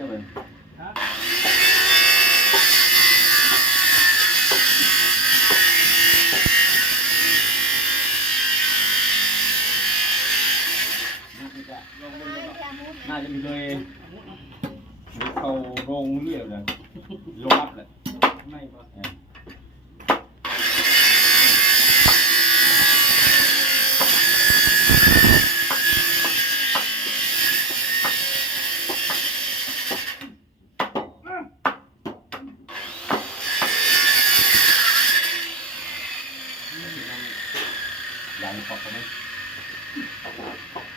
เรากินตัวเนี่ยเหมือนฮะน่าจะมีเลยมีเข้าโรงเรียนเลยโรงรับเลยไม่ งปอกกันไหม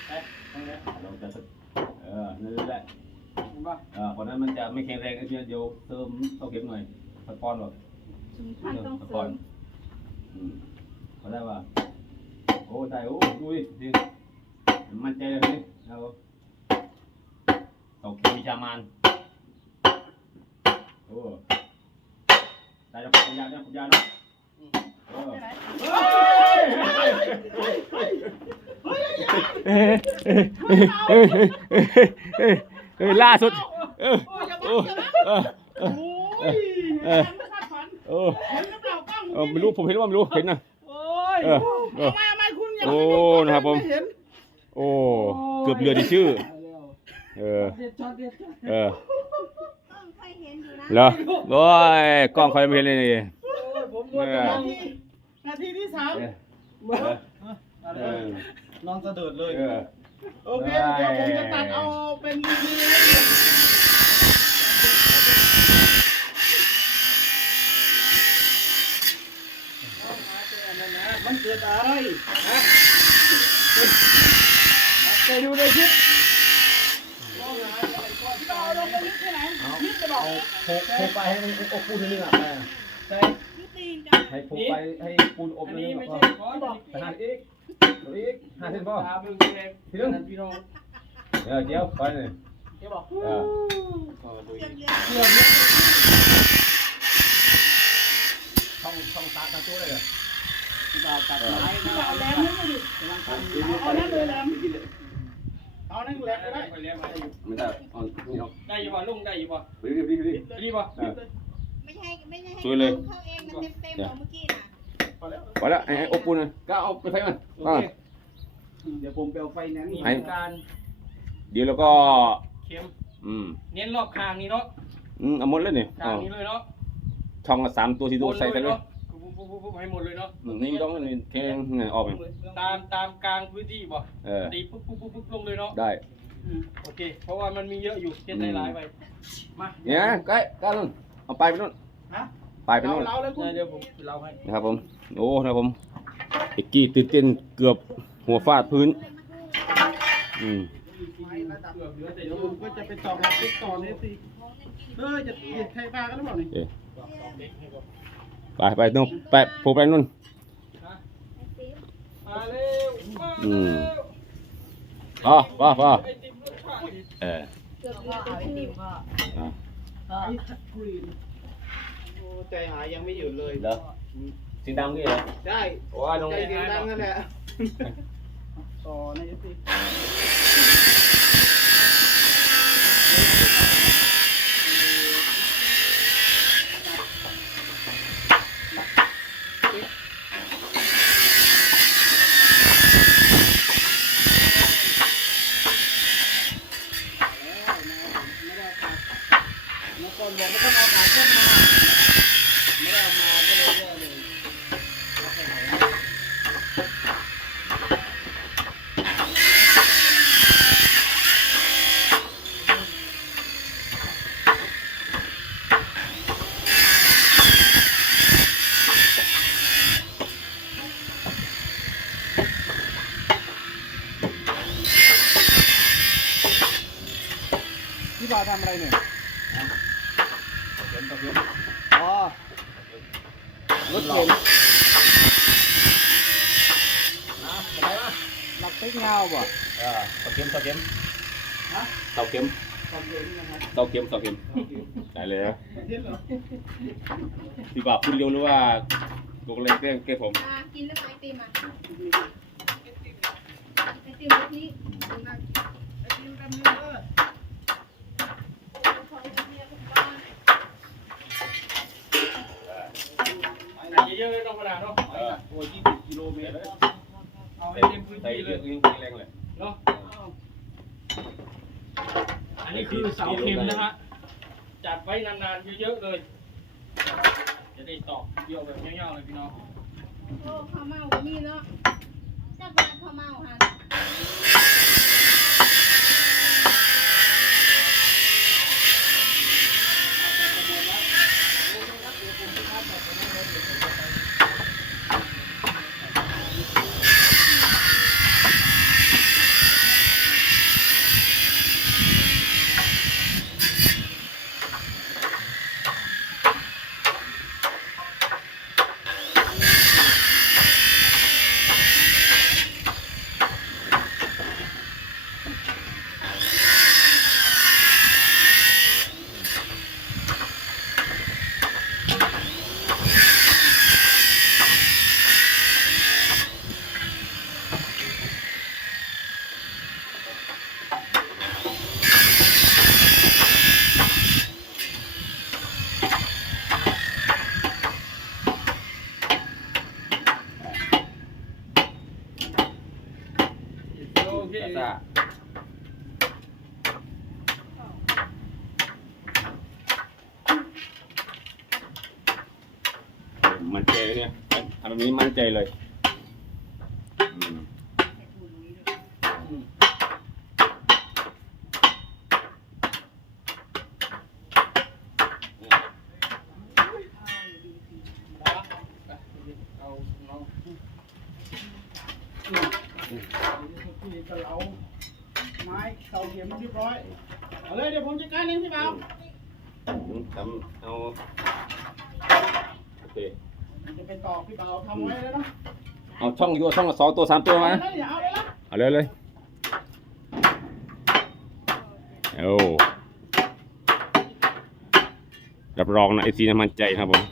ไปตรงนี้เราจะเออนี่แหละเห็นบ่เออเพราะนั้นมันจะไม่แข็งแรงเดี๋ยวเดี๋ยวเติมเท่าเข็มหน่อยสปอนหรอกสมพันธ์ต้องสปเสริอนมอืมเขาได้ว่าโอ้ได้โอ้ดูดิดิมันใจเลยนี่เอาเท่าเข็มวิชามานโอ้ได้แล้วพยายามนะพยายามนะ เออเอ้ยเอ้ยเอ้ยเอ้ยเอ้ยเอ้ยเอ้ยล่าสุดเออโอ้ยอย่าเอบังออย่าบังเออเออ โอ้ยเออ ไม่คาดฝันเออเห็นหรือเปล่ากล้องเออไม่รู้ผมเห็นว่าไม่รู้เห็นนะ โอ้ยเออเออเอามาเอามคุณอย่าโอ้ไปดูกล้องนะครับผม ไเห็นโอ้เกือบเรือที่ชื่อเอาเร็วเออ เด็ดช็อตเด็ดช็อตเออต้องเคยเห็นอยู่นะเหรอโอ้ยกล้องคอยไม่เห็นเลยนี่ โอ้ยผมว่าจะนาทีนาทีที่สามเออเมื่อเออ นอนสะดุดเลย เออ โอเคเดี๋ยวผมจะตัดเอาเป็นทีทีมันเกิดอะไรฮะไปดูในคลิปลองหาอะไรก่อนเราลงไปลึกแค่ไหนลึกจะบอกโคกโคกไปให้มันอบปูนนิดนึงอะไปใช่ยุตีนกันให้โคกไปให้ปูนอบอันนิดนี้นึงไม่ก็ใช่ขอบอกทหารอีกเอาอีกห้าเส้นพ่อตาเบิ่งแรงพี่น้องพี่น้องเดี๋ยวเดี๋ยวไปเลยเดี๋ยวบอกเออเกือบเดือนเกือบเนี่ยช่องช่องตาตาตัวเลยเหรอดาวตัดไม้เอาแหลมนี่มาดิเอานั่นเลยแหลมเอานั่นแหลมก็ได้ไม่ได้เอานี่เอาได้อยู่บ่ลุงได้อยู่บ่รีบรีบรีบดีบ่เออไม่ใช่ไม่ใช่ให้สวยเลยเข้าเองมันเต็มเต็มๆเหมือนเมื่อกี้นะ พอแล้วพอแล้วให้ให้อบอุ่นนะก็เอาไปไฟมันโออ่า เคเดี๋ยวผมไปเอาไฟนั้นนี่ให้การเดี๋ยวแล้วก็ เข็มอืมเน้นรอบคางนี่เนาะอืมเอาหมดเลยนี่คางนี้เลยเนาะช่องละสามตัวสี่ตัวใส่ไปเลยเนาะปุ๊บปุ๊บปุ๊บปุ๊บให้หมดเลยเนาะอืมนี่ไม่ต้องนี่แข็งแรงไงออกไปตามตามกลางพื้นที่บ่เออ ตีปุ๊บปุ๊บปุ๊บปุ๊บลงเลยเนาะได้ อืมโอเค เพราะว่ามันมีเยอะอยู่เก็ตหลายๆไปมา เนี่ยใกล้ใกล้นู่นเอาไปไปนู่นฮะ ไปไปเรานู่น เราเลยคุณเดี๋ยวผมเราให้นะครับผม โอ้นะครับผมเอกกี้ตื่นเต้นเกือบหัวฟาดพื้น อืมเกือบเหลือแต่เดี๋ยวผมก็จะไปตอบรับติ๊กต่อเนี่ยสิเออจะเหยียดใครมากันหรือเปล่านี่เอ๊ะไปไปนู่นไปผมไปนู่น มาเร็วมาอืเร็มวอ๋อป่ะป่ะไอติมรสชาติเออเกือบเดือนเต็มที่อะไอศครีมโอ้ ใจหายยังไม่หยุดเลย เหรอสีดำนี่เหรอได้ โอ้ยลงใจเสียงดังนั่นแหละ ต่อในสิแล้วก่อนบอกไม่ต้องเอาขาขึ้นมา ไม่ได้เอามาก็เลยแย่เลยพี่บ่าวทำอะไรเนี่ย อ๋อรถเข็นหลักเต็กเงาบ่เออเตาเข็มเตาเข็มฮะเตาเข็มความเย็นนะครับเตาเข็มเตาเข็มได้เลยนะเย็นเหรอพี่บ่าวพูดเร็วหรือว่าบอกเลยเรื่องเกผมอ่ากินแล้วไอติมอะไอติมกะทิไอติมแป๊บนึงเออ นาเนาะไอ้สัตว์ตัวยี่สิบกิโลเมตรเอาให้เต็มพื้นใส่ที่เยเลอะยยิ่งแรงเลยเนาะอันนี้คือเสาเข็มนะฮะจัดไว้นานๆเยอะๆเลย จะได้ตอกเดียวแบบเงี้ยวๆเลยพี่น้องโอ้ข้าวเมาก็มีเนาะจักบาทข้าวเมาหัน โอเค จ้ามั่นใจ เนี่ยทำแบบนี้มั่นใจเลยอืมเอาน้องนี่ก็เอาไม้เสาเข็มเรียบร้อยเอาเลยเดี๋ยวผมจัดการเองพี่บ่าวทำเอาโอเค จะไปต่อพี่บ่าวทำไว้แล้วเนาะเอาช่องโยช่องละสองตัวสามตัวมาเอาเลยเอาเลยละเอาเลยเลยโอ้รับรองนะไอซีนะมั่นใจนะครับผม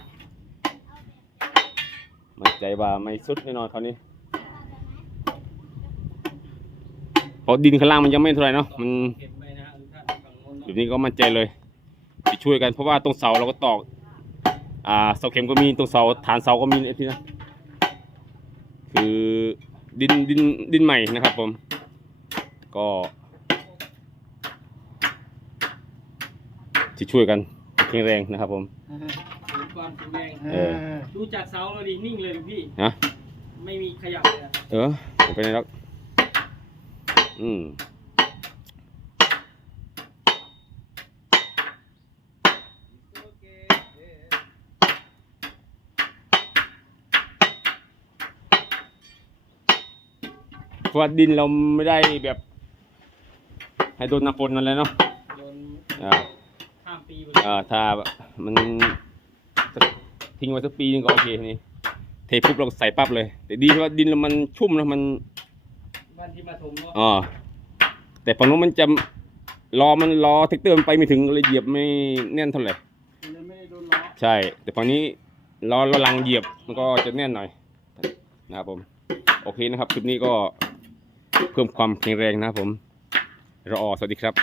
มั่นใจว่าไม่สุดแน่นอนคราวนี้เพราะดินข้างล่างมันยังไม่เท่าไหร่เนาะมันเก็บไปนะฮะทุกท่านฝั่งโน้นแบบนี้ก็มั่นใจเลยไปช่วยกันเพราะว่าตรงเสาเราก็ตอก อ่าเสาเข็มก็มีตรงเสาฐานเสาก็มีไอซีนะคือดินดินดินใหม่นะครับผม ก็ที่ช่วยกันแข็งแรงนะครับผมถือความแข็งแรงเออดูจากเสาเราดินิ่งเลยพี่ฮะไม่มีขยับเลยอะเออไม่เป็นไรหรอกอืม เพราะว่าดินเราไม่ได้แบบให้โดนน้ำฝนนั่นเลยเนาะโดนอ่าข้ามปีไปอ่าถ้ามันสักทิ้งไว้สักปีนึงก็โอเคทีนี้เทปุ๊บเราก็ใส่ปั๊บเลย แต่ดีที่ว่าดินเรามันชุ่มแล้วมันบ้านที่มาถมเนาะอ๋อแต่ฝั่งนู้นมันจะรอมันรอเทคเตอร์มันไปไม่ถึงเลยเหยียบไม่แน่นเท่าไหร่มันยังไม่ได้โดนล้อใช่ แต่ฝั่งนี้รอเราลังเหยียบมันก็จะแน่นหน่อยนะครับผม โอเคนะครับคลิปนี้ก็ เพิ่มความแข็งแรงนะครับผมรออสวัสดีครับ